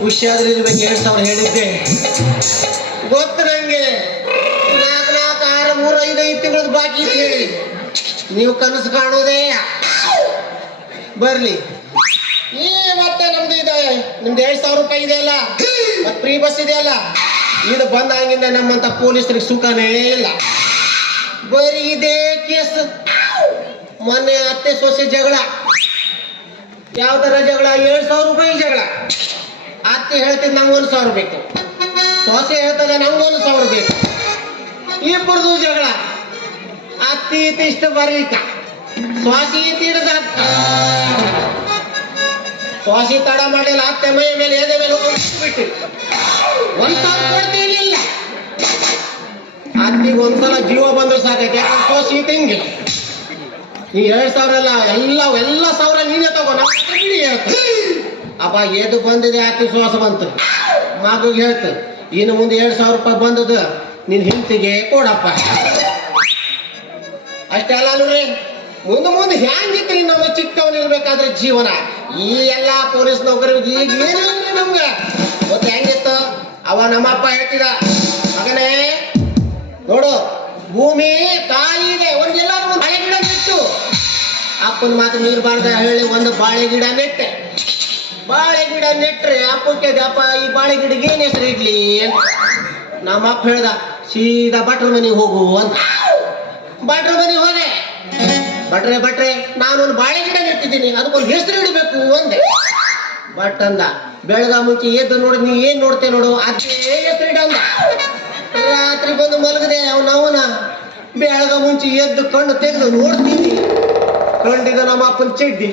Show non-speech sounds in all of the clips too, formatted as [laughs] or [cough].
ಖುಷಿ ಆದ್ರೆ ಇರ್ಬೇಕು, ಎರಡ್ ಸಾವಿರ ಹೇಳಿದ್ದೆ. ಗೊತ್ತು ನಂಗೆ ನಾಲ್ಕು, ಆರು, ಮೂರು, ಐದು ಐದು ಬಾಕಿ ನೀವು ಕನಸು ಕಾಣೋದೇ. ಬರ್ಲಿ. ಈ ಮತ್ತೆ ನಮ್ದು ಇದೆ. ನಿಮ್ದು ಎರಡ್ ಸಾವಿರ ರೂಪಾಯಿ ಇದೆ ಅಲ್ಲ? ಫ್ರೀ ಬಸ್ ಇದೆಯಲ್ಲ ಇದು ಬಂದಾಗಿಂದ ನಮ್ಮಂತ ಪೊಲೀಸರಿಗೆ ಸುಖನೇ ಇಲ್ಲ. ಬರೀ ಇದೇ ಕೇಸ್ ಮೊನ್ನೆ ಅತ್ತೆ ಸೊಸೆ ಜಗಳ. ಯಾವ ತರ ಜಗಳ? ಏಳು ಸಾವಿರ ರೂಪಾಯಿ ಜಗಳ. ಅತ್ತೆ ಹೇಳ್ತಿದ್ ನಂಗೆ ಒಂದು ಸಾವಿರ ಬೇಕು. ಸೊಸೆ ಹೇಳ್ತದೆ ನಂಗೆ ಒಂದು ಸಾವಿರ ಬೇಕು. ಇಬ್ಬರದು ಜಗಳ. ಅತ್ತಿ ಇಷ್ಟು ಬರೀಕ ಸ್ವಾಸಿ ತೀಡದ ಸ್ವಾಸಿ ತಡ ಮಾಡಿಲ್ಲ, ಅತ್ತೆ ಮೈ ಮೇಲೆ, ಎದೆ ಮೇಲೆ ಬಿಟ್ಟು. ಒಂದ್ ಸಾವಿರ ಕೊಡ್ತೀನಿಲ್ಲ ಅತ್ತಿಗೆ ಒಂದ್ಸಲ ಜೀವ ಬಂದ್ರು ಸಾಕೈತೆ, ಯಾಕಂದ್ರೆ ತಿಂಗಿಲ್ಲ ಈ ಎರಡ್ ಸಾವಿರ ಎಲ್ಲ ಎಲ್ಲ ಎಲ್ಲ ಸಾವಿರ ನೀನೇ ತಗೋ ಅಪ್ಪ ಎದು ಬಂದಿದೆ ಆತ ಶ್ವಾಸ ಬಂತು. ಮಗು ಹೇಳ್ತು, ಇನ್ನು ಮುಂದೆ ಎರಡು ಸಾವಿರ ರೂಪಾಯಿ ಬಂದದ ನಿನ್ ಹಿಂತಿಗೆ ಕೊಡಪ್ಪ. ಅಷ್ಟೇ ಅಲ್ಲ ನೋಡ್ರಿ ಮುಂದೆ ಮುಂದೆ ಹ್ಯಾಂಗಿತ್ರಿ ನಮ್ಮ ಚಿಕ್ಕವನ್ ಇರ್ಬೇಕಾದ್ರೆ ಜೀವನ? ಈ ಎಲ್ಲಾ ಪೊಲೀಸ್ ನೌಕರಿ ಈಗ ಏನಿಲ್ಲ ನಮ್ಗೆ? ಮತ್ತೆ ಹೆಂಗಿತ್ತು? ಅವ ನಮ್ಮಪ್ಪ ಹೇಳ್ತಿದ, ಮಗನೇ, ನೋಡು, ಭೂಮಿ ತಾಯಿ ಇದೆ, ಒಂದೆಲ್ಲಾದ್ರೂ ಒಂದು ಬಾಳೆ ಗಿಡ ಅಪ್ಪನ ಮಾತು ನೀರ್ಬಾರ್ದ ಹೇಳಿ ಒಂದು ಬಾಳೆ ಗಿಡ ನೆಟ್ಟೆ. ಬಾಳೆ ಗಿಡ ನೆಟ್ರೆ ಅಪ್ಪಕ್ಕೆ ಅಪ್ಪ ಈ ಬಾಳೆ ಗಿಡಕ್ಕೆ ಏನ್ ಹೆಸರು ಇಡ್ಲಿ ನಮ್ಮ ಅಪ್ಪ ಹೇಳ್ದ, ಸೀದಾ ಭಟ್ರ ಮನೆಗೆ ಹೋಗು ಅಂತ. ಭಟ್ರ ಮನೆಗೆ ಹೋದೆ. ಭಟ್ರೆ ಭಟ್ರೆ, ನಾನೊಂದು ಬಾಳೆ ಗಿಡ ನೆಟ್ಟಿದ್ದೀನಿ, ಅದಕ್ಕೊಂದು ಹೆಸರು ಇಡಬೇಕು ಅಂದೆ. ಬಟ್ ಅಂದ ಬೆಳಗ ಮುಂಚೆ ಎದ್ದು ನೋಡಿ, ನೀ ಏನ್ ನೋಡ್ತೆ ನೋಡು, ಅದೇ ಹೆಸರು ಇಡ ಅಂದ. ರಾತ್ರಿ ಬಂದು ಮಲಗದೆ, ಅವನ ಅವನ ಬೆಳಗ ಮುಂಚೆ ಎದ್ದು ಕಣ್ಣು ತೆಗೆದು ನೋಡ್ತೀನಿ. ಕಂಡಿದ ನಮ್ಮ ಅಪ್ಪನ ಚಡ್ಡಿ.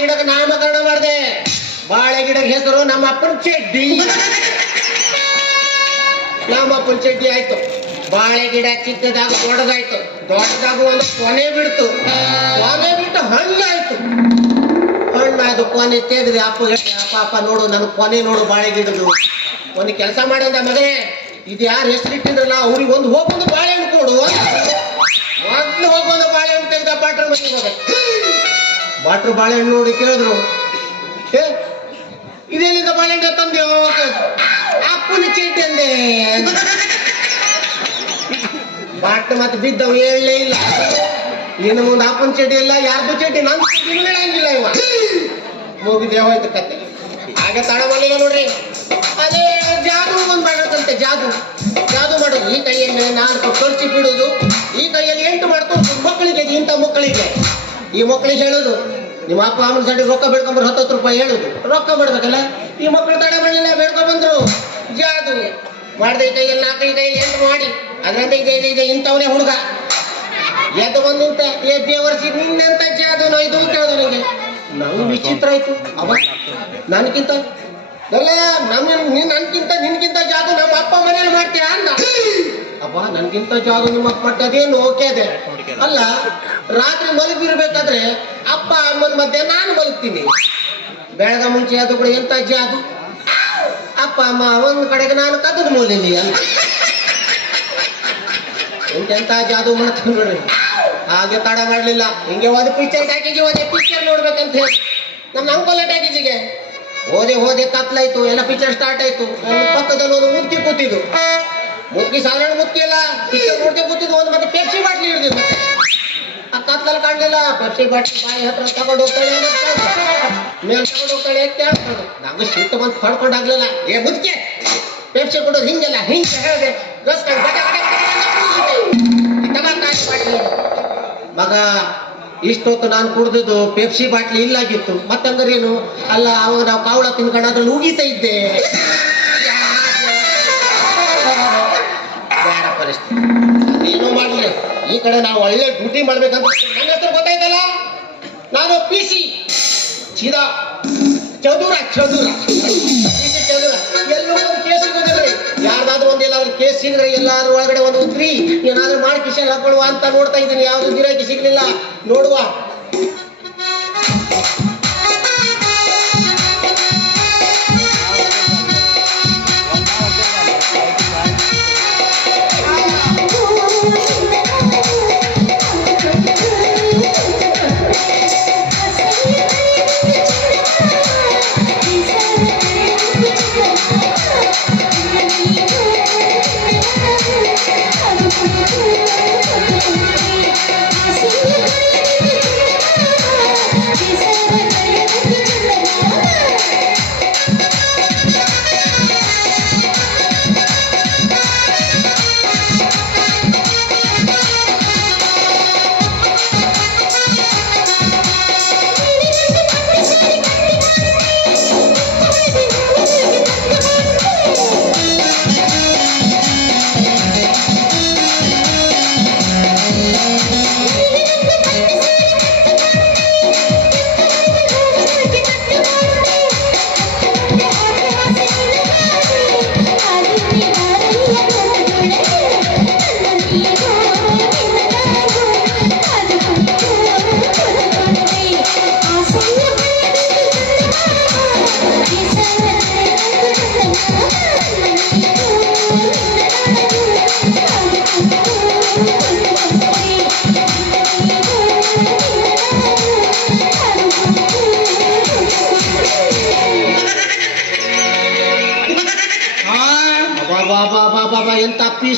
ಗಿಡಕ್ಕೆ ನಾಮಕರಣ ಮಾಡಿದೆ. ಬಾಳೆ ಗಿಡಕ್ಕೆ ಹೆಸರು ನಮ್ಮ ಅಪ್ಪನ ಚಡ್ಡಿ. ನಮ್ಮ ಚಡ್ಡಿ ಆಯ್ತು. ಬಾಳೆ ಗಿಡ ಚಿಕ್ಕದಾಗ ದೊಡ್ಡದಾಯ್ತು. ದೊಡ್ಡದಾಗ ಒಂದು ಕೊನೆ ಬಿಡ್ತು. ಕೊನೆ ಬಿಟ್ಟು ಹಣ್ಣಾಯ್ತು. ಹಣ್ಣಾಯ್ತು ಕೊನೆ ತೆಗೆದು ಅಪ್ಪ ಹೇಳ್ದೆ, ಅಪ್ಪ ಅಪ್ಪ ನೋಡು ನನ್ನ ಕೊನೆ ನೋಡು ಬಾಳೆ ಗಿಡದು ಒಂದು ಕೆಲಸ ಮಾಡಿದ ಮಗನೇ. ಇದು ಯಾರು ಹೆಸರಿಟ್ಟಿದ್ರಲ್ಲ ಅವ್ರಿಗೆ ಒಂದು ಹೋಗೊಂದು ಬಾಳೆಹಣ್ಣು ಕೊಡು. ಮೊದ್ಲು ಹೋಗೊಂದು ಬಾಳೆಹಣ್ಣು ತೆಗೆದ ಪಾಟ್ರ ಮನೆಗೆ ಹೋದೆ. ಬಾಟ್ರು ಬಾಳೆಹಣ್ಣು ನೋಡಿ ಕೇಳಿದ್ರು. ಇದೇನಿಂದ ಬಾಳೆಹಣ್ಣು ತಂದೆ ಅಪ್ಪನ ಚೀಟಿ ಅಂದೆ. ಬಾಟ್ ಮತ್ತೆ ಬಿದ್ದವು ಹೇಳಲೇ ಇಲ್ಲ. ಇನ್ನು ಮುಂದೆ ಅಪ್ಪನ ಚೀಟಿ ಇಲ್ಲ, ಯಾರ್ದು ಚೀಟಿ? ನನ್ನ ಚೀಟಿ ಹೇಳಂಗಿಲ್ಲ ಇವ. ಮುಗಿದೇ ಹೋಯ್ತು ಕತೆ. ಹಾಗೆ ತಡ ಮಾಡಿಲ್ಲ ನೋಡ್ರಿ. ಅದೇ ಜಾದು ಒಂದು ಮಾಡೋದಂತೆ ಜಾದು. ಜಾದು ಮಾಡೋದು. ಈ ಕೈಯಲ್ಲಿ ನಾಲ್ಕು ಖರ್ಚು ಬಿಡೋದು. ಈ ಕೈಯಲ್ಲಿ ಎಂಟು ಮಾಡ್ಕೊಂಡು ಮಕ್ಕಳಿಗೆ, ಇಂಥ ಮಕ್ಕಳಿಗೆ. ಈ ಮಕ್ಳಿಗೆ ಹೇಳೋದು, ನಿಮ್ಮ ಅಪ್ಪ ಅಮ್ಮನ ಸೈಡ್ ರೊಕ್ಕ ಬೇಡ್ಕೊಂಡ್ರೆ ಹತ್ತತ್ತು ರೂಪಾಯಿ ಹೇಳುದು. ರೊಕ್ಕ ಬಿಡ್ಬೇಕಲ್ಲ? ಈ ಮಕ್ಕಳು ತಡ ಮಾಡಲಿಲ್ಲ ಬೇಡ್ಕೊಂಡ್ ಬಂದ್ರು. ಜಾದು. ಮಾಡ್ದೆ ಕೈಯಲ್ಲಿ, ನಾಲ್ಕು ಈ ಕೈಯಲ್ಲಿ ಎಂಟು ಮಾಡಿ. ಅದರಿಂದ ಇದೆ ಇದೆ ಇದೆ ಇಂಥವನೇ ಹುಡುಗ. ಎದ್ದು ಬಂದು ನಿಂತ, ಏ ದೇವರ್ಸಿ, ನಿನ್ನಂತ ಜಾದು ಇದು ಕೇಳೋದು ನನಗೆ ನಂಗೆ ವಿಚಿತ್ರ ಆಯ್ತು. ಅವ, ನನ್ಕಿಂತ ಎಲ್ಲ ನಮ್ಮ ನಿನ್, ನನ್ಕಿಂತ, ನಿನ್ಕಿಂತ ಜಾದು ನಮ್ಮ ಅಪ್ಪ ಮನೇಲಿ ಮಾಡ್ತೀಯ? ಅಂದ. ಅಪ್ಪ ನನ್ಗಿಂತ ಜಾಗ ನಿಮ್ಮ ಪಟ್ಟದೇನು ಓಕೆ ಅದೇ. ಅಲ್ಲ, ರಾತ್ರಿ ಮಲಗಿರ್ಬೇಕಾದ್ರೆ ಅಪ್ಪ, ಅಮ್ಮನ ಮಧ್ಯೆ ನಾನು ಮಲಗ್ತೀನಿ. ಬೆಳಗ ಮುಂಚೆ ಅದು ಕೂಡ ಎಂತ ಜಾದು ಅಪ್ಪ, ಅಮ್ಮ, ಒಂದ್ ಕಡೆಗೆ ನಾನು ಕದದ ಮೂಲಿನಿ ಅಂತ ಎಂತ ಜಾದು ಮಾಡ್ತೀನಿ ನೋಡ್ರಿ ಹಾಗೆ ತಡ ಮಾಡ್ಲಿಲ್ಲ. ಹಿಂಗೆ ಒಂದು ಪಿಕ್ಚರ್ ಪ್ಯಾಕೇಜ್ ಹೋದೆ ಪಿಕ್ಚರ್ ನೋಡ್ಬೇಕಂತ ಹೇಳಿ. ನಮ್ಮ ಅಂಕೋಲ ಟ್ಯಾಕೇಜಿಗೆ ಹೋದೆ ಹೋದೆ ಕತ್ಲಾಯ್ತು, ಎಲ್ಲ ಪಿಕ್ಚರ್ ಸ್ಟಾರ್ಟ್ ಆಯ್ತು. ಪಕ್ಕದಲ್ಲಿ ಒಂದು ಮುದ್ಕಿ ಕೂತಿದ್ದು. ಮುದ್ಕಿ ಸಾಧಾರಣ ಮುದ್ಕಿ ಅಲ್ಲ. ನೋಡ್ದೆ ಕೂತಿದ್ದು ಒಂದು ಮತ್ತೆ ಪೆಪ್ಸಿ ಬಾಟ್ಲಿ ಹಿಡಿದಿದ್ದು ಮತ್ತೆ. ಆ ಕತ್ಲಲ್ಲಿ ಕಾಣಲಿಲ್ಲ. ಪೆಪ್ಸಿ ಬಾಟ್ಲಿ ಬಾಯಿ ಹತ್ರ ತಗೊಂಡು ಹೋಗ್ತಾಳೆ ಮತ್ತೆ ಹೋಗ್ತಾಳೆ ಅಂತ ಹೇಳ್ತಾಳೆ. ಸಿಟ್ಟು ಬಂದು ಪಡ್ಕೊಂಡು ಆಗ್ಲಿಲ್ಲ. ಏ, ಮುದ್ಕೆ. ಪೆಪ್ಸಿ ಕೊಡೋದು ಹಿಂಗೆಲ್ಲ, ಹಿಂಗೆ ಹೇಳಿದೆ ಮಗ, ಇಷ್ಟೊತ್ತು ನಾನು ಕುಡ್ದಿದ್ದು ಪೆಪ್ಸಿ ಬಾಟ್ಲಿ ಇಲ್ಲಾಗಿತ್ತು. ಮತ್ತಂದ್ರೆ ಏನು? ಅಲ್ಲ, ಅವಾಗ ನಾವು ಕಾವಳ ತಿನ್ಕೊಂಡು ಅದ್ರಲ್ಲಿ ಉಗೀತಾ ಇದ್ದೆ. ಕಡೆ ನಾವು ಒಳ್ಳೆ ಡ್ಯೂಟಿ ಮಾಡ್ಬೇಕಂತ ನನ್ನ ಹೆಸರು ಗೊತ್ತಾಯ್ತಲ್ಲ? ನಾನು ಪಿ ಸಿ ಚೀದಾ ಚದುರ ಚದುರ. ಚದುರ. ಒಂದು ಕೇಸ್ ಸಿಗೋದಿಲ್ರಿ ಯಾರ್ದಾದ್ರೂ ಒಂದ್ ಎಲ್ಲಾದ್ರೂ ಕೇಸ್ ಸಿಗದ್ರೆ ಎಲ್ಲಾದ್ರೂ ಒಳಗಡೆ ಒಂದು ಉದ್ರಿ ಏನಾದ್ರೂ ಮಾಡಿ ಕಿಶನ್ ಹಾಕೊಳ್ಳುವ ಅಂತ ನೋಡ್ತಾ ಇದ್ದೀನಿ. ಯಾವ್ದು ಗಿರಾಕಿ ಸಿಗ್ಲಿಲ್ಲ. ನೋಡುವ.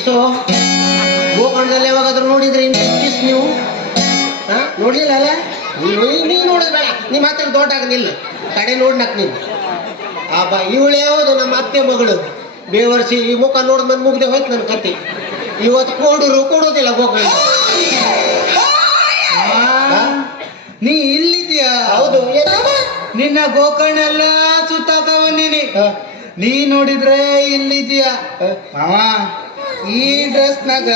ಪೀಸು ಗೋಕರ್ಣದಲ್ಲಿ ಯಾವಾಗಾದ್ರೂ ನೋಡಿದ್ರೆ ಇಂಥ ಪೀಸ್ ನೀವು? ಹಾ? ನೋಡ್ಲಿಲ್ಲ ಅಲ್ಲ? ನೀವು ನೋಡಿದ್ರ ನಿಮ್ಮ ಹತ್ರ ದೊಡ್ಡ ಆಗಲಿಲ್ಲ. ಕಡೆ ನೋಡ್ನಕ್ ನೀವು ಆ ಬಾ ಇವಳು ಯಾವುದು? ನಮ್ಮ ಅತ್ತೆ ಮಗಳು. ಬೇವರ್ಸಿ ಈ ಮುಖ ನೋಡ್ ಬಂದ್ ಮುಗ್ದೆ ಹೋಯ್ತು ನನ್ನ ಕತೆ. ಇವತ್ತು ಕೊಡರು ಕೊಡೋದಿಲ್ಲ ಗೋಕರ್ಣ. ನೀ ಇಲ್ಲಿದ್ಯಾ? ಹೌದು? ನಿನ್ನ ಗೋಕರ್ಣ ಎಲ್ಲ ಸುತ್ತಾಕ ಬಂದೀನಿ. ನೀ ನೋಡಿದ್ರೆ ಇಲ್ಲಿದ್ಯಾ. ಮಾವ ಈ ಡ್ರೆಸ್ನಾಗ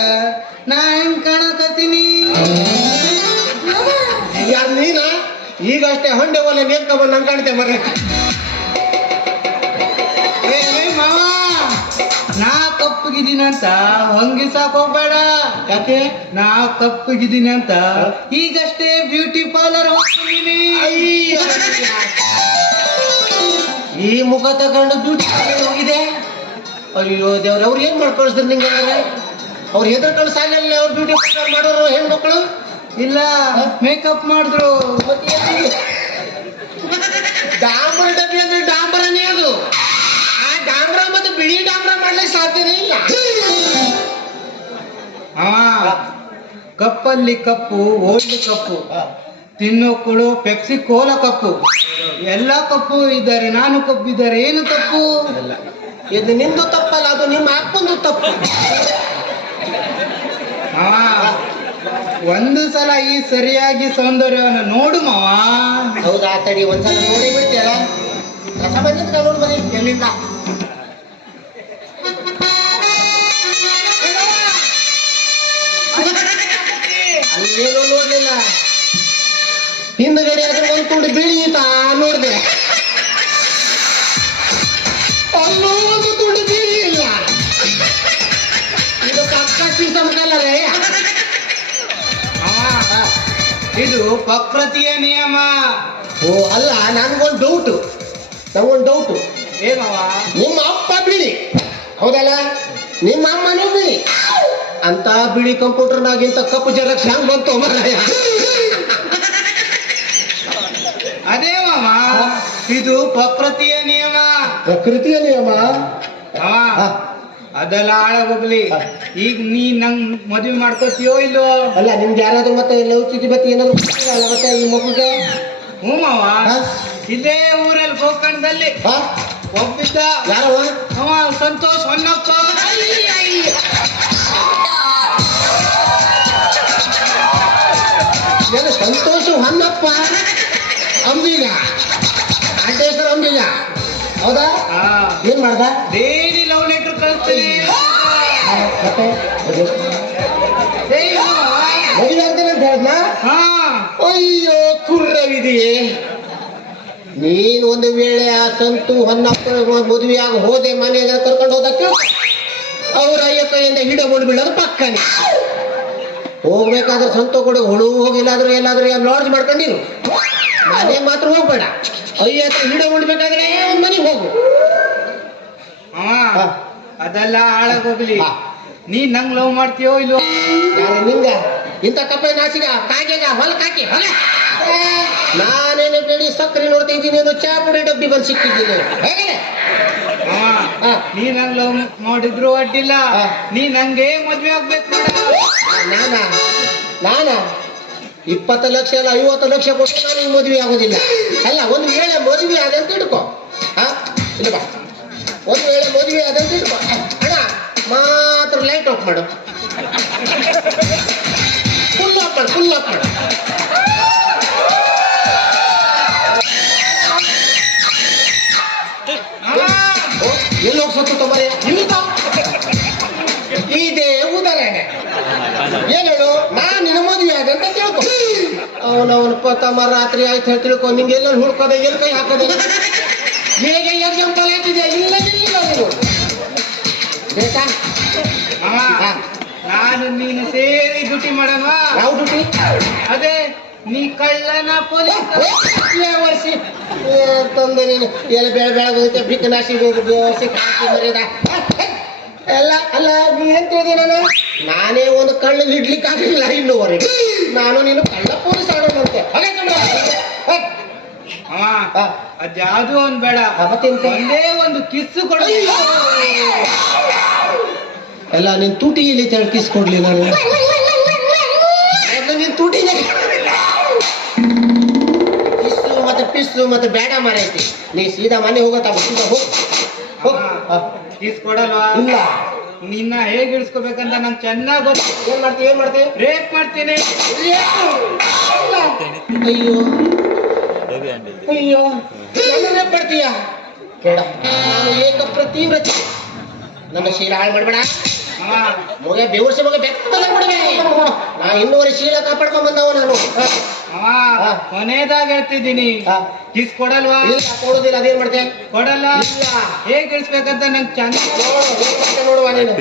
ನಾ ಹೆಂಗ್ ಕಾಣಕತ್ತೀನಿ. ಯಾರ್ ನೀನ? ಈಗ ಅಷ್ಟೇ ಹೊಂಡೆ ಒಲೆ ನೇತ್ಕೊಂಡ್ ನಂಗೆ ಕಾಣ್ತೆ ಬರ್ರಿ ನಾ ಕಪ್ಪಗಿದ್ದೀನಿ ಅಂತ ಹೊಂಗಿಸಾಕ್ ಹೋಗ್ಬೇಡ. ಯಾಕೆ? ನಾ ಕಪ್ಪಗಿದ್ದೀನಿ ಅಂತ ಈಗಷ್ಟೇ ಬ್ಯೂಟಿ ಪಾರ್ಲರ್ ಹೋಗ್ತಿದ್ದೀನಿ ಈ ಮುಖ ತಗೊಂಡು ಬ್ಯೂಟಿ ಹೋಗಿದೆ? ಅಯ್ಯೋ ದೇವ್ರ ಅವ್ರು ಏನ್ ಮಾಡಿ ಕಳಿಸ್ತಾರೆ ನಿಂಗೆ ಅವ್ರು ಹೆದರ್ಕೊಂಡು ಕಳ್ಸಾಗಲ್ಲ ಅವ್ರು ಬ್ಯೂಟಿ ಪಾರ್ಲರ್ ಮಾಡೋರು ಹೆಣ್ಮಕ್ಳು? ಇಲ್ಲ. ಮೇಕಪ್ ಮಾಡಿದ್ರು. ಮತ್ತೆ? ಡಾಂಬರ ಡಬ್ಬಿ ಅಂದ್ರೆ ಡಾಂಬರನೇ ಅದು. ಆ ಡಾಂಬರ ಮತ್ತೆ ಬಿಳಿ ಡಾಂಬರ ಮಾಡ್ಲಿಕ್ಕೆ ಸಾಧ್ಯನೇ ಇಲ್ಲ. ಹಾ ಕಪ್ಪಲ್ಲಿ ಕಪ್ಪು ಓಲ್ಡ್ ಕಪ್ಪು ತಿನ್ನೋಕ್ಕಳು ಪೆಪ್ಸಿ ಕೋಲ ಕಪ್ಪು. ಎಲ್ಲ ಕಪ್ಪು ಇದ್ದಾರೆ ನಾನು ಕಪ್ಪಿದ್ದಾರೆ ಏನು ತಪ್ಪು? ಇದು ನಿಂದು ತಪ್ಪಲ್ಲ ಅದು ನಿಮ್ಮ ಅಪ್ಪಂದು ತಪ್ಪು. ಹಾ ಒಂದು ಸಲ ಈ ಸರಿಯಾಗಿ ಸೌಂದರ್ಯವನ್ನು ನೋಡು ಮಾವ. ಹೌದಾ ತಡಿ ಒಂದ್ಸಲ ನೋಡಿ ಬಿಡ್ತೀಯಲ್ಲ? ಕಸ ಬಂದಿದ್ದ ನೋಡಿ ಬನ್ನಿ ಎಲ್ಲಿಂದ? ಅಲ್ಲೇನು ನೋಡ್ಲಿಲ್ಲ. ಹಿಂದ್ಗಡೆ ಅದ್ರ ಒಂದ್ ತುಂಡು ಬೀಳೀತಾ ನೋಡ್ದೆ. ಇದು ಪ್ರಕೃತಿಯ ನಿಯಮ. ಓ ಅಲ್ಲ ನನ್ಗೊಂದು ಡೌಟು ನಂಗೊಂದು ಡೌಟು ಏ ಮಾವ? ನಿಮ್ಮ ಅಪ್ಪ ಬಿಳಿ ಹೌದಲ್ಲ? ನಿಮ್ಮ ಅಮ್ಮನೂ ಬಿಳಿ ಅಂತ ಬಿಳಿ ಕಂಪ್ಯೂಟರ್ನಾಗಿಂತ ಕಪ್ಪು ಜೆರಾಕ್ಸ್ ಹೆಂಗ್ ಬಂತು ಮಾರಾಯ ಅದೇ ಮಾಮ ಇದು ಪ್ರಕೃತಿಯ ನಿಯಮ. ಪ್ರಕೃತಿಯ ನಿಯಮ? ಮಾವ ಆಳ ಹಾಳಾಗೋಗ್ಲಿ ಈಗ ನೀ ನಂಗ್ ಮದ್ವೆ ಮಾಡ್ಕೋತೀಯೋ ಇಲ್ಲೋ? ಅಲ್ಲ ನಿಮ್ಗೆ ಯಾರಾದ್ರೂ ಮತ್ತೆ ಲವ್ ಸಿಟಿ ಬತ್ತಿ ಏನಾದ್ರು ಅಲ್ಲ ಮತ್ತೆ ಈ ಮಗುಗೆ? ಹ್ಞೂ ಮಾವ? ಇದೇ ಊರಲ್ಲಿ ಗೋಕರ್ಣದಲ್ಲಿ? ಒಬ್ಬಿದ್ದ. ಯಾರು ಅವ ಸಂತೋಷ್ ಹೊನ್ನಪ್ಪ. ಏನು ಸಂತೋಷ ಹೊನ್ನಪ್ಪ? ಅಂಬಿಗ. ಅಂಟೇಶ್ವರ ಅಂಬಿಗ. ಹೌದಾ? ಏನ್ ಮಾಡ್ದ? ಡೈಲಿ ಲವ್ ಲೆಟರ್ ಕಳಿಸ್ತೀನಿ. ಆ, ಮತ್ತೆ ಏಯ್ ಮದುವೆ ಆಗ್ತೇನೆ ಅಂತ ಹೇಳ್ದ ಅಯ್ಯೋ ಕುರ್ರವಿದೆಯೇ. ನೀನ್ ಒಂದು ವೇಳೆ ಆ ಸಂತು ಹೊನ್ನಪ್ಪ ಮದುವೆಯಾಗಿ ಹೋದೆ ಮನೆಗೆ ಕರ್ಕೊಂಡು ಹೋದಕ್ಕೆ ಅವ್ರ ಅಯ್ಯ ಕೈಯಿಂದ ಹಿಡ ಬೀಳೋದು ಪಕ್ಕನೆ. ಹೋಗ್ಬೇಕಾದ್ರೆ ಸಂತು ಕೂಡ ಹುಳು ಹೋಗಿಲ್ಲಾದ್ರೂ ಎಲ್ಲಾದ್ರೂ ಲಾಡ್ಜ್ ಮಾಡ್ಕೊಂಡಿರು. ಮನೆ ಮಾತ್ರ ಹೋಗ್ಬೇಡ. ಅಯ್ಯ ಹತ್ರ ಹಿಡಕೊಂಡು ಬೇಕಾದ್ರೆ ಒಂದ್ ಮನೆಗೆ ಹೋಗು? ಹಾ. ಅದೆಲ್ಲ ಹಾಳಾಗೋಗ್ಲಿ. ಹಾ. ನೀ ನಂಗ್ ಲವ್ ಮಾಡ್ತೀಯೋ ಇಲ್ಲೋ ಯಾರು ನಿಂಗ? ಇಂಥ ಕಪ್ಪೆ ನಾಸಿಗ ಕಾಗೆಗ ಹೊಲಕ್ ಹಾಕಿ ಹೊಲ. ನಾನೇನು ಬೇಡಿ ಸಕ್ಕರೆ ನೋಡ್ತಾ ಇದ್ದೀನಿ ಒಂದು ಚಾ ಪುಡಿ ಡಬ್ಬಿ ಬಂದು ಸಿಕ್ಕಿದ್ದೀನಿ. ಹೇಗೆ. ನೀ ನಂಗ್ ಲವ್ ಮಾಡಿದ್ರು ಅಡ್ಡಿಲ್ಲ. ನೀ ನಂಗೆ ಮದ್ವೆ ಆಗ್ಬೇಕು ನಾನಾ? ನಾನ? ಇಪ್ಪತ್ತು ಲಕ್ಷ ಅಲ್ಲ, ಐವತ್ತು ಲಕ್ಷ ಕೊಟ್ಟು ಮದುವೆ ಆಗೋದಿಲ್ಲ. ಅಲ್ಲ, ಒಂದು ವೇಳೆ ಮದುವೆ ಆದಂತ ಇಟ್ಕೋ. ಹಾ ಇಲ್ಲ ಬಾ ಒಂದು ವೇಳೆ ಮದುವೆ ಆದಂತ ಇಟ್ಕೋ. ಅಣ್ಣ, ಮಾತ್ರ ಲೈಟ್ ಆಫ್ ಮಾಡು. ಫುಲ್ ಆಫ್ ಮಾಡು ಫುಲ್ ಆಫ್ ಮಾಡು. ಎಲ್ಲಿ ಹೋಗಿ ತೊಂಬರೆ ಇಲ್ಲ ಇದೇ ಉದಾಹರಣೆ. ಏನೇಳು ನಾನು ನಾನ್ ನಿನ್ನ ಮದುವೆ ಆದ ಅಂತ ತಿಳ್ಕೊ ಅವನ ತಮ್ಮ ರಾತ್ರಿ ಆಯ್ತು ಹೇಳಿ ತಿಳ್ಕೊ. ನಿಂಗೆ ಎಲ್ಲ ಹುಡ್ಕೋದ ಎಲ್ಲಿ ಕೈ ಹಾಕದ? ಹೇಗೆ ಎಕ್ಸಾಮ್ ತಲೆ ಇಲ್ಲ ಇಲ್ಲ ನೀವು. ಬೇಕಾ. ನಾನು ನೀನು ಸೇರಿ ಡ್ಯೂಟಿ ಮಾಡೋಣ ಯಾವ ಡ್ಯೂಟಿ? ಅದೇ ನೀ ಕಳ್ಳನ ಪೊಲೀಸ್ ವರ್ಷಿ ತಂದೆ ನೀನು. ಎಲ್ಲಿ ಬೆಳೆ ಬೆಳಗ್ಗೆ ಬಿಕ್ಕ ನಾಶಿ ಮರ್ಯಾದ. ಎಲ್ಲ ಅಲ್ಲ ನೀ ಎಂತ ನಾನು? ನಾನೇ ಒಂದು ಕಳ್ಳ ಹಿಡ್ಲಿಕ್ಕೆ ಆಗಲಿಲ್ಲ ಇನ್ನೂವರೆಗೆ. ನಾನು ನೀನು ಕಳ್ಳ ಹಾಗೆ. ಅವ. ಅದ್ಯಾವ್ದು ಒಂದ್ ಬೇಡ? ಒಂದೇ ಒಂದು ಕಿಸ್ಸು ಕೊಡು. ಅಯ್ಯೋ. ಎಲ್ಲ ನಿನ್ ತುಟಿಯಲ್ಲಿ ತಳ್ಕಿಸ್ಕೊಡ್ಲಿ ನಾನು. ಮೊದ್ಲು ನಿನ್ ತುಟಿ ಕಿಸ್ಸು ಮತ್ತೆ ಪಿಸ್ಸು ಮತ್ತೆ ಬೇಡ ಮಾರೈತಿ ನೀ ಸೀದಾ ಮನೆ ಹೋಗತ್ತ ಸೀದಾ ಹೋಗ್. ಕಿಸ್ ಕೊಡಲ್ವಾ? ಇಲ್ಲ. ನಿನ್ನ ಹೇಗ್ ಇಳಿಸ್ಕೋಬೇಕಂತ ನಂಗೆ ಚೆನ್ನಾಗಿ ಗೊತ್ತು. ಏನ್ ಮಾಡ್ತಿ ಏನ್ ಮಾಡ್ತಿ? ರೇಪ್ ಮಾಡ್ತೀನಿ. ಅಯ್ಯೋ. ಅಯ್ಯೋ. ನನ್ನ ಬರ್ತೀಯ ಬೇಡ ನಾನು ಏಕ ತೀವ್ರ ನನ್ನ ಶೀಲ ಹಾಳು ಮಾಡ್ಬೇಡ. ಮಗ ಬೇವರ್ಸಿ ಮಗ ಬೆಕ್ಕದ ಬಿಡ್ಬೇಡಿ ನಾ ಇನ್ನೂವರೆ ಶೀಲ ಕಾಪಾಡ್ಕೊಂಡ್ ಬಂದವ ನಾನು. ಕೊನೆದಾಗ ಹೇಳ್ತಿದ್ದೀನಿ. ಕಿಸ್ ಕೊಡಲ್ವಾ? ಇಲ್ಲ ಕೊಡುದಿಲ್ಲ ಅದೇನ್ ಮಾಡ್ತೆ ಕೊಡಲ್ಲ. ಇಲ್ಲ. ಹೇಗ್ ಇಳಿಸ್ಬೇಕಂತ ನಂಗೆ ಚಂದ ನೋಡುವ ನೀನು.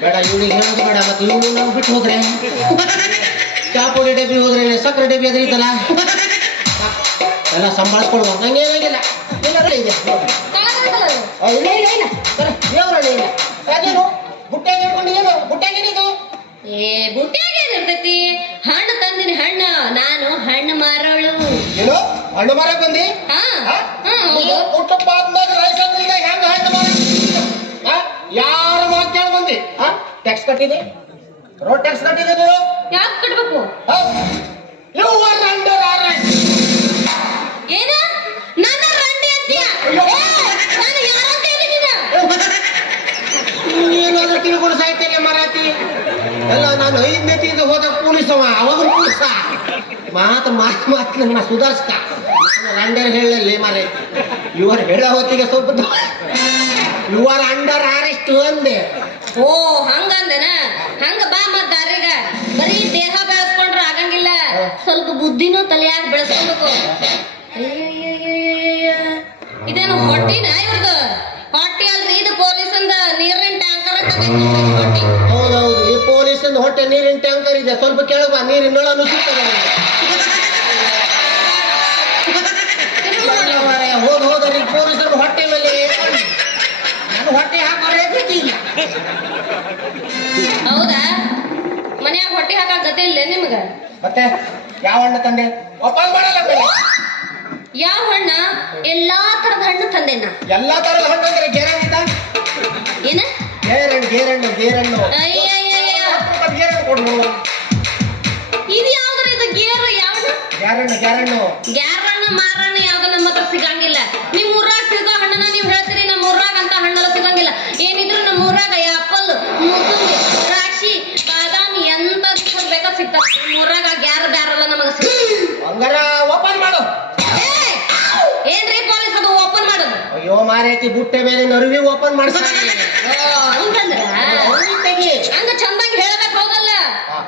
ಬೇಡ ಇವಳಿಗೆ ಹೇಳೋದು ಬೇಡ ಮತ್ತೆ ಇವಳು ನಾವು ಬಿಟ್ಟು ಹೋದ್ರೆ? ಚಾಪುಡಿ ಡಬ್ಬಿ ಹೋದ್ರೆ ಸಕ್ಕರೆ ಡಬ್ಬಿ ಅದ್ರಿತ್ತಲ್ಲ ಎಲ್ಲ ಸಂಭಾಳಿಸ್ಕೊಳ್ವ ನಂಗೇನಾಗಿಲ್ಲ ಏನಾರ ಇದೆ ಕಾಣಕತ್ತಲ್ಲ ಅದು. ಆ, ಇಲ್ಲ ಇಲ್ಲ ಇಲ್ಲ. ಬರ ದೇವ್ರಣ್ಣ ಇಲ್ಲ. ಅದೇನು ಬುಟ್ಟ್ಯಾಗ ಹೇಳ್ಕೊಂಡು ಏನು? ಬುಟ್ಟ್ಯಾಗ ಏನಿದು ಏ ಬುಟ್ಟ್ಯಾಗ ಏನಿರ್ತೈತಿ ಹಣ್ಣು ತಂದಿನಿ ಹಣ್ಣು. ನಾನು ಹಣ್ಣು ಮಾರೋಳು. ಏನು? ಹಣ್ಣು ಮಾರ ಬಂದಿ? ಹಾ. ಹಾ ಹೆಂಗ ಹಣ್ಣು ಮಾರ ಯಾರ ಬಂದಿ? ಟ್ಯಾಕ್ಸ್ ಕಟ್ಟಿದೆ? ರೋಡ್ ಟ್ಯಾಕ್ಸ್ ಕಟ್ಟಿದೆ ನೀವು ಯಾಕೆ ಕಟ್ಟಬೇಕು ಯು ಆರ್ ಅಂಡರ್ ಏನ? ನನ್ನ ರಂಡಿ ಅಂತೀಯ? ನಾನು ಯಾರಂತ ಹೇಳಿದ್ದೀನ? ಏನಾದ್ರೂ ತಿಳ್ಕೊಂಡು ಸಾಯ್ತೇನೆ ಮರಾತಿ ಎಲ್ಲ ನಾನು ಐದನೇ ತಿಂದ ಹೋದ ಪೊಲೀಸವ ಅವಾಗ ಪೊಲೀಸ ಮಾತು ಮಾತು ಮಾತು ನನ್ನ ಸುಧಾರಿಸ್ಕ. ನಾನು ಅಂಡರ್ ಹೇಳಲಿ ಮಾರೇ. ಇವರು ಹೇಳೋ ಹೊತ್ತಿಗೆ ಸ್ವಲ್ಪ ಯು ಆರ್ ಅಂಡರ್ ಅರೆಸ್ಟ್ ಅಂದೆ. ಓ ಹಂಗಂದನ? ಹಂಗ ಬಾ ಮತ್ ದಾರಿಗ. ಬರೀ ದೇಹ ಬೆಳೆಸ್ಕೊಂಡ್ರ ಆಗಂಗಿಲ್ಲ. ಸ್ವಲ್ಪ ಬುದ್ಧಿನೂ ತಲೆಯಾಗ ಬೆಳೆಸ್ಕೊಬೇಕು. ಇದೇನು ಹೊಟ್ಟಿನ ಇವ್ರದ್ದು ಹೊಟ್ಟಿ ಅಲ್ರಿ ಇದು ಪೊಲೀಸಂದ ನೀರಿನ ಟ್ಯಾಂಕರ್ ಹೊಟ್ಟಿ. ಹೌದೌದು ಈ ಪೊಲೀಸಂದ ಹೊಟ್ಟೆ ನೀರಿನ ಟ್ಯಾಂಕರ್ ಇದೆ. ಸ್ವಲ್ಪ ಕೆಳಗ ನೀರಿನ ನಳನು ಸಿಗ್ತದೆ. ಹೌದಾ? ಮನ್ಯಾಗ ಹೊಟ್ಟೆ ಹಾಕ ಗತಿ ಇಲ್ಲ ನಿಮ್ಗ? ಮತ್ತೆ? ಯಾವ ಹಣ್ಣು ತಂದೆ? ಒಪ್ಪಂದ ಮಾಡಲ್ಲ ಯಾವ ಹಣ್ಣ ಎಲ್ಲಾ ತರದ ಹಣ್ಣು ತಂದೆ ಎಲ್ಲಾ ತರದ ಹಣ್ಣು ಅಂದ್ರೆ ಗೇರಣ್ಣ ಏನ? ಗೇರಣ್ಣು ಗೇರಣ್ಣು ಗೇರಣ್ಣು. ಅಯ್ಯಯ್ಯಯ್ಯ. ಗೇರಣ್ಣು ಕೊಡು ಇದು ಯಾವ್ದ್ರ ಇದು ಗೇರು ಯಾವ್ದು? ಗ್ಯಾರಣ್ಣು ಗ್ಯಾರಣ್ಣು ಗ್ಯಾರಣ್ಣ ಮಾರಣ್ಣ ಯಾವ್ದು ನಮ್ಮ ಹತ್ರ ಸಿಗಂಗಿಲ್ಲ ನಿಮ್ ಊರಾಗ ಸಿಗೋ ಹಣ್ಣನ್ನ ನೀವ್ ಹೇಳ್ತೀರಿ ನಮ್ಮ ಊರಾಗ ಅಂತ ಹಣ್ಣೆಲ್ಲ ಸಿಗಂಗಿಲ್ಲ ಏನಿದ್ರು ನಮ್ಮ ಊರಾಗ ಆಪಲ್ ಮೂಸಂಬಿ ದ್ರಾಕ್ಷಿ ಬಾದಾಮಿ ಎಂತ ಬೇಕಾ ಸಿಗ್ತಾವ ನಿಮ್ಮ ಊರಾಗ ಗ್ಯಾರ ಬ್ಯಾರಲ್ಲ ನಮಗ ಸಿಗ ಹಂಗಾರ ಓಪನ್ ಮಾಡು ಏನ್ರಿ ಪೊಲೀಸ್ ಅದು ಓಪನ್ ಮಾಡೋದು ಹಾಕಿ ಬುಟ್ಟೆ ಮೇಲೆ ನರುವಿ ಓಪನ್ ಮಾಡ್ಸ. ಓ ಹಂಗಂದ್ರ? ತೆಗಿ ಹಂಗ ಚಂದಂಗ್ ಹೇಳ್ಬೇಕು ಹೌದಲ್ಲ? ಹಾ.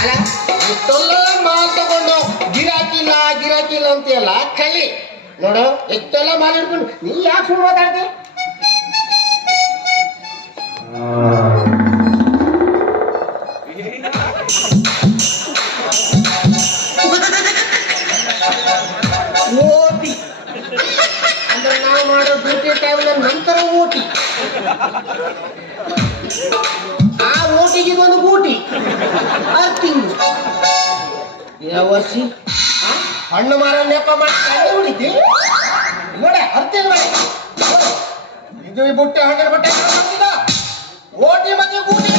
ಅಲ್ಲ ಇಷ್ಟೆಲ್ಲ ಮಾಲ್ ತಗೊಂಡು ಗಿರಾಕಿಲ್ಲ ಗಿರಾಕಿಲ್ಲ ಅಂತೀಯಲ್ಲ ಕಲಿ. ನೋಡು ಎಷ್ಟೆಲ್ಲ ಮಾಲ್ ಹಿಡ್ಕೊಂಡು ನೀ ಯಾಕೆ ಸುಳ್ಳು ಮಾತಾಡ್ತಿ? ಮಾಡೋ ಡ್ಯೂಟಿ ಟೈಮ್ನ ನಂತರ ಊಟಿ. ಆ ಊಟಿಗೆ ಒಂದು ಊಟಿ. ತಿಂಗಳು ಯಾವ ವರ್ಷಿ ಆ? ಹಣ್ಣು ಮಾರ ನೆಪ ಮಾಡಿ ಕಣ್ಣು ನೋಡ ಅರ್ಥ ಇದು ಬುಟ್ಟೆ ಹಣ್ಣಿನ ಬಟ್ಟೆ ಓಟಿ ಮತ್ತೆ ಗೂಟಿ.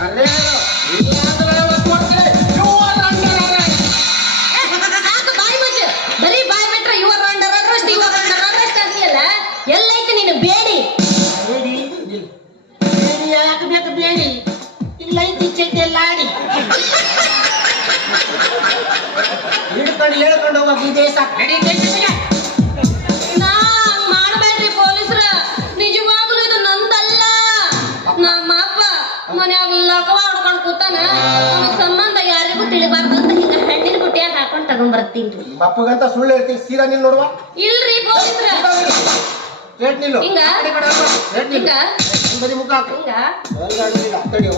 ಅಲ್ಲ, ಹಿಡ್ಕೊಂಡು ಹೇಳ್ಕೊಂಡು ಹೋಗ ವಿದೇಶ ನಡಿ ದೇಶಕ್ಕೆ. ನಾ ಹಂಗ್ ಮಾಡ್ಬೇಡ್ರಿ ಪೊಲೀಸ್ರ. ನಿಜವಾಗ್ಲೂ ಇದು ನಂದಲ್ಲ. ನಮ್ಮ ಅಪ್ಪ ಮನ್ಯಾಗ ಲಕವ ಹೊಡ್ಕೊಂಡ್ ಕೂತಾನ. ಅವನ ಸಂಬಂಧ ಯಾರಿಗೂ ತಿಳಿಬಾರ್ದಂತ ಹಿಂಗ ಹಣ್ಣಿನ ಹಾಕೊಂಡು ತಗೊಂಡ್ಬರ್ತೀನಿ ನಿಮ್ಮ ಅಪ್ಪಗಂತ ಸುಳ್ಳು ಹೇಳ್ತೀನಿ. ಸೀದಾ ನಿಲ್ ನೋಡುವ. ಇಲ್ರಿ ಪೊಲೀಸ್ರ. ರೇಟ್ ನಿಲ್ಲು. ಹಿಂಗ? ರೇಟ್ ನಿಲ್ಲು. ಹಿಂಗ? ಬದಿ ಮುಖ ಹಾಕು. ಹಿಂಗ? ಎಲ್ಲ ಅಡ್ಡಿಲ್ಲ. ತಡಿ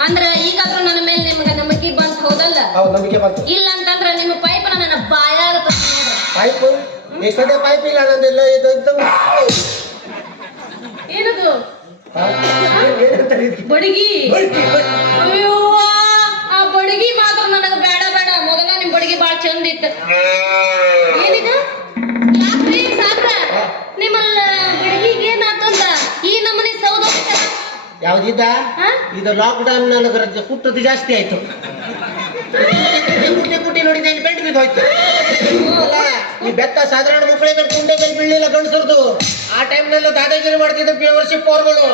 ಅಂದ್ರ ಈಗಾದ್ರೂ ನನ್ನ ಮೇಲೆ ನಿಮ್ಗೆ ನಂಬಿಕೆ ಬಂತು ಹೌದಲ್ಲ? ಹೌದು ನಂಬಿಕೆ ಬಂತು. ಇಲ್ಲ ಅಂತಂದ್ರ ಪೈಪ್ ಎಷ್ಟೊಂದೇ ಪೈಪ್ ಇಲ್ಲ ನಂದಿಲ್ಲ ಇದು ಇದ್ದು ಏನದು? ಇದು? ಬಡಗಿ. ಅಯ್ಯೋ ಆ ಬಡಗಿ ಮಾತ್ರ ನನಗ ಬೇಡ ಬೇಡ. ಮೊದಲ ನಿಮ್ ಬಡಗಿ ಬಾಳ ಚಂದ ಇತ್ತು. ಏನಿದು? ಯಾಕ್ರಿ ಸಾಕ್ರ. ನಿಮ್ಮಲ್ಲ ಬಡಗಿಗೆ ಅಂತ ಈ ನಮ್ಮನೆ ಸೌದ? ಯಾವ್ದಿದ್ದ? ಇದು ಲಾಕ್ಡೌನ್ ನನಗೆ ಕುಟ್ಟದ್ದು ಜಾಸ್ತಿ ಆಯ್ತು. ಕುಟ್ಟಿ ಕುಟ್ಟಿ ನೋಡಿದ್ದೆ ಇಲ್ಲಿ ಬೆಂಡ್ ಬಿದ್ದು ಹೋಯ್ತು ಅಲ್ಲ ಈ ಬೆತ್ತ ಸಾಧಾರಣ ಮಕ್ಕಳಿಗೆ ತುಂಡೆ ಮೇಲೆ ಬೀಳಲಿಲ್ಲ ಗಂಡಸರ್ದು ಆ ಟೈಮ್ನೆಲ್ಲ ದಾದಾಗಿರಿ ಮಾಡ್ತಿದ್ರು ವರ್ಷ ಪೋರ್ಗಳು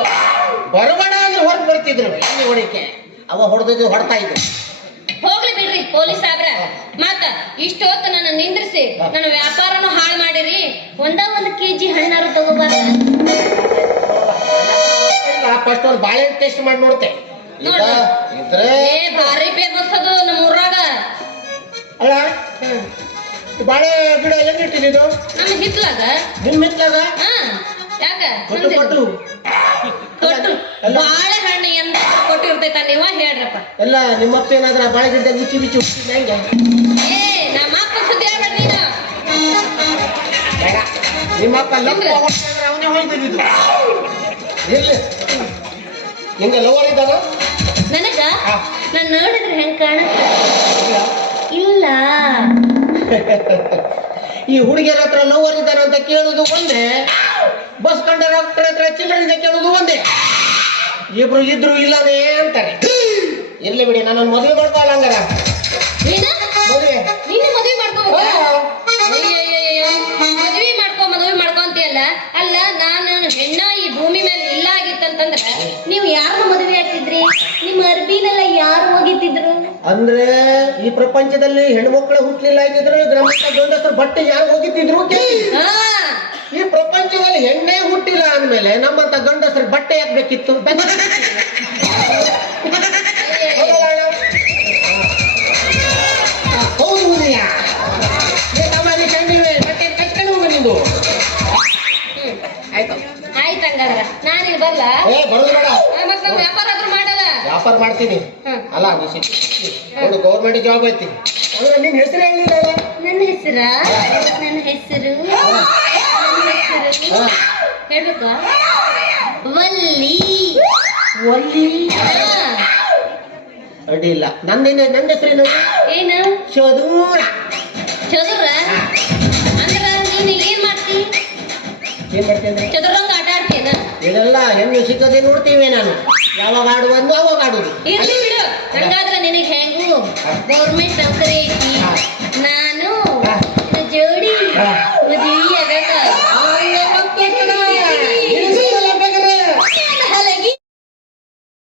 ಬರಬೇಡ ಅಂದ್ರೆ ಹೊರಗೆ ಬರ್ತಿದ್ರು ಎಣ್ಣೆ ಹೊಡಿಕೆ ಅವ ಹೊಡೆದಿದ್ದು ಹೊಡ್ತಾ ಇದ್ರು ಹೋಗ್ಲಿ ಬಿಡ್ರಿ ಪೊಲೀಸ್ ಆದ್ರ ಮತ್ತ ಇಷ್ಟೊತ್ತು ನನ್ನ ನಿಂದ್ರಿಸಿ ನನ್ನ ವ್ಯಾಪಾರನು ಹಾಳು ಮಾಡಿರಿ ಒಂದ ಒಂದ್ ಕೆಜಿ ಹಣ್ಣಾರು ತಗೋಬಾರ ಫಸ್ಟ್ ಒಂದು ಬಾಳೆಹಣ್ಣು ಟೇಸ್ಟ್ ಮಾಡಿ ನೋಡ್ತೆ ನೋಡು. ಇದ್ರೆ ಏ ಭಾರಿ ಫೇಮಸ್ ಅದು ನಮ್ಮ ಊರಾಗ ಅಲ್ಲ ಬಾಳೆ ಗಿಡ ಎಲ್ಲಿಟ್ಟಿದ್ದು ನಮ್ಮ ಹಿತ್ಲಾಗ. ನಿಮ್ ಹಿತ್ಲಾಗ? ಹಾ ಯಾಕ? ಕೊಟ್ಟು ಕೊಟ್ಟು. ಕೊಟ್ಟು. ಎಲ್ಲ- ಬಾಳೆಹಣ್ಣು ಎಂದ ಕೊಟ್ಟಿರ್ತೈತ ನೀವ ಹೇಳ್ರಪ್ಪ. ಎಲ್ಲ ನಿಮ್ಮಪ್ಪ ಏನಾದ್ರ ಬಾಳೆ ಗಿಡ ಬಿಚ್ಚಿ ಬಿಚ್ಚಿ ಹೆಂಗೆ? ಏ ನಮ್ಮ ಅಪ್ಪ ಸುದ್ದಿ ನೀನು. ನಿಮ್ಮಪ್ಪ ಲಂಬ ಅವನೇ ಹೋಯ್ತಿದ್ದು ಎಲ್ಲಿ? ನಿಂಗೆ ಲವರ್ ಇದ್ದಾನ? ನನಗ? ನಾನು ನೋಡಿದ್ರೆ ಹೆಂಗ್ ಕಾಣ ಇಲ್ಲ. [laughs] ಈ ಹುಡುಗಿಯರ ಹತ್ರ ನೋವರಿದ್ದಾರೆ ಅಂತ ಕೇಳುದು ಒಂದೇ ಬಸ್ ಕಂಡಕ್ಟರ್ ಹತ್ರ ಚಿಲ್ಲರಿಂದ ಕೇಳುದು ಒಂದೇ. ಇಬ್ರು ಇದ್ರು ಇಲ್ಲನೇ ಅಂತಾರೆ. ಇರ್ಲಿ ಬಿಡಿ ನಾನು ಮದುವೆ ಮಾಡ್ಕೊಲ್ಲ ಹಂಗಾರ ಮದುವೆ ಮದುವೆ. ನೀನು ಮದ್ವೆ ಮಾಡ್ಕೋಬೇಕ? ಅಂದ್ರೆ ಈ ಪ್ರಪಂಚದಲ್ಲಿ ಹೆಣ್ಮಕ್ಳು ಹುಟ್ಟಲಿಲ್ಲ ಆಗಿದ್ರು ಗ್ರಾಮೀಣ ಗಂಡಸರು ಬಟ್ಟೆ ಯಾರು ಹೋಗಿತ್ತಿದ್ರು ಈ ಪ್ರಪಂಚದಲ್ಲಿ ಹೆಣ್ಣೇ ಹುಟ್ಟಿಲ್ಲ ಅಂದ್ಮೇಲೆ ನಮ್ಮಂತ ಗಂಡಸರು ಬಟ್ಟೆ ಹಾಕ್ಬೇಕಿತ್ತು. ಆಯ್ತು. ಆಯ್ತು ಹಂಗಾರ ನಾನು ಇಲ್ಲಿ ಬರ್ಲ ಏ ಬರೋದು ಬೇಡ. ಮತ್ತೆ ವ್ಯಾಪಾರ ವ್ಯಾಪಾರ ಮಾಡ್ತೀನಿ. ಅಲ್ಲ ನೋಡು ಗೌರ್ಮೆಂಟ್ ಜಾಬ್ ಐತಿ. ಅಂದ್ರೆ ನಿನ್ ಹೆಸರು ಹೇಳಿಲ್ಲ ನನ್ನ ಹೆಸರ? ನನ್ನ ಹೆಸರು? ಹೇಳ್ಬೇಕಾ ವಲ್ಲಿ. ಒಲ್ಲಿ ಹಾ. ಅಡ್ಡಿಲ್ಲ ನಂದೇನು ನನ್ನ ಹೆಸರೇನು ಏನು? ಚದೂರ. ಚದುರ? ಅಂದ್ರ ನೀನು ಏನ್ ಮಾಡ್ತಿ? ಏನ್ ಮಾಡ್ತೀನಿ ಆಡ್ತೀನ ಇದೆಲ್ಲ ಹೆಣ್ಣು ಸಿಕ್ಕದೆ ನೋಡ್ತೀವಿ ನಾನು. ಯಾವಾಗ ಆಡುವಂದು ಅವಾಗ ಆಡುದು ಇರ್ಲಿ ಬಿಡು. ಹಂಗಾದ್ರೆ ನಿನಗೆ ಹೆಂಗು? ಗೌರ್ಮೆಂಟ್ ನೌಕರಿ ಐತಿ. ನಾನು ಜೋಡಿ.